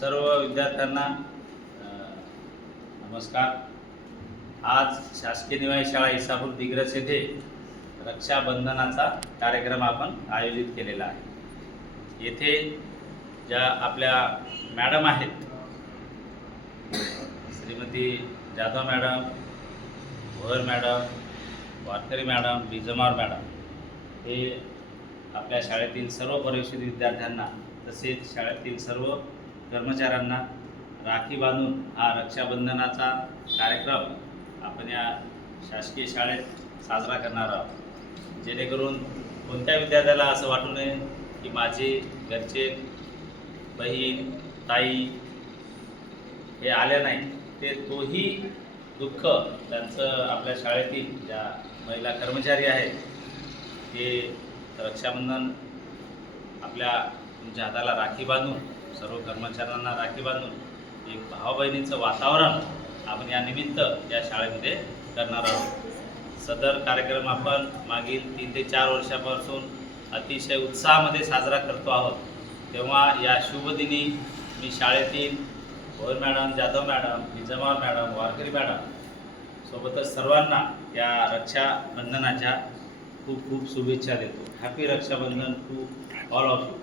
सर्व विद्यार्थ्यांना नमस्कार। आज शासकीय निवासी शाळा इसापूर दिग्रस येथे रक्षाबंधनाचा कार्यक्रम आपण आयोजित केलेला आहे। येथे ज्या आपल्या मॅडम आहेत, Shrimati Jadhav madam, Bhoyar madam, Warkari madam, Bijmar madam, हे आपल्या शाळेतील सर्व परीक्षित विद्यार्थ्यांना तसेच शाळेतील सर्व कर्मचाऱ्यांना राखी बांधून हा रक्षाबंधनाचा कार्यक्रम आपण या शासकीय शाळेत साजरा करणार आहोत। जेणेकरून कोणत्या विद्यार्थ्याला असं वाटू नये की माझे घरचे बहीण ताई हे आले नाही, ते तोही दुःख त्यांचं आपल्या शाळेतील ज्या महिला कर्मचारी आहेत ते रक्षाबंधन आपल्या तुमच्या हाताला राखी बांधून, सर्व कर्मचाऱ्यांना राखी बांधून एक भाऊ-बहिणीचं वातावरण आपण या निमित्त या शाळेमध्ये करणार आहोत। सदर कार्यक्रम आपण मागील 3 ते 4 वर्षापासून अतिशय उत्साहामध्ये साजरा करतो आहोत। तेव्हा या शुभदिनी मी शाळेतील Bhoyar madam, Jadhav madam, Bijmar madam, Warkari madam सोबतच सर्वांना या रक्षाबंधनाच्या खूप खूप शुभेच्छा देतो। Happy Rakshabandhan to all of you.